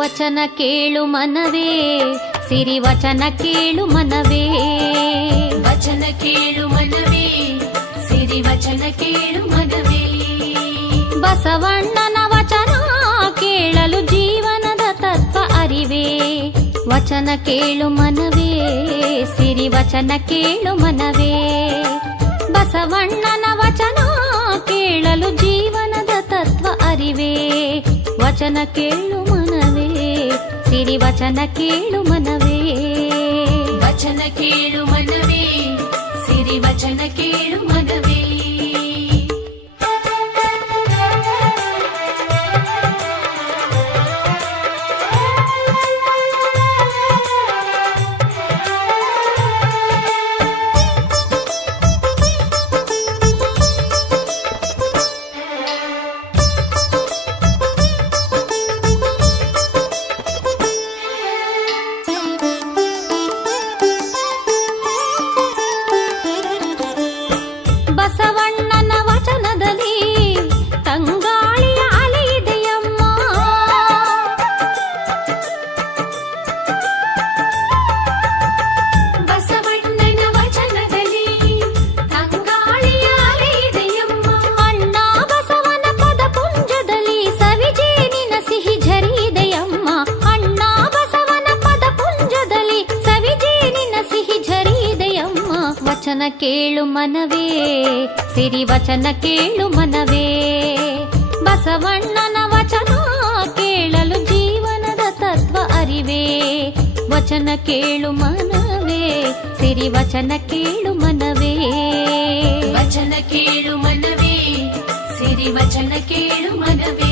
ವಚನ ಕೇಳು ಮನವೇ ಸಿರಿ ವಚನ ಕೇಳು ಮನವೇ ವಚನ ಕೇಳು ಮನವೇ ಸಿರಿ ವಚನ ಕೇಳು ಮನವೇ ಬಸವಣ್ಣನ ವಚನ ಕೇಳಲು ಜೀವನದ ತತ್ವ ಅರಿವೇ ವಚನ ಕೇಳು ಮನವೇ ಸಿರಿ ವಚನ ಕೇಳು ಮನವೇ ಬಸವಣ್ಣನ ವಚನ ಕೇಳಲು ಜೀವನದ ತತ್ವ ಅರಿವೇ ವಚನ ಕೇಳು ಮನವೇ ಸಿರಿ ವಚನ ಕೇಳು ಮನವೇ. ವಚನ ಕೇಳು ಮನವೇ. ಸಿರಿ ವಚನ ಕೇಳು ಮನವೇ. ವಚನ ಕೇಳು ಮನವೇ ಸಿರಿ ವಚನ ಕೇಳು ಮನವೇ ಬಸವಣ್ಣನ ವಚನ ಕೇಳಲು ಜೀವನದ ತತ್ವ ಅರಿವೇ ವಚನ ಕೇಳು ಮನವೇ ಸಿರಿ ವಚನ ಕೇಳು ಮನವೇ ವಚನ ಕೇಳು ಮನವೇ ಸಿರಿ ವಚನ ಕೇಳು ಮನವೇ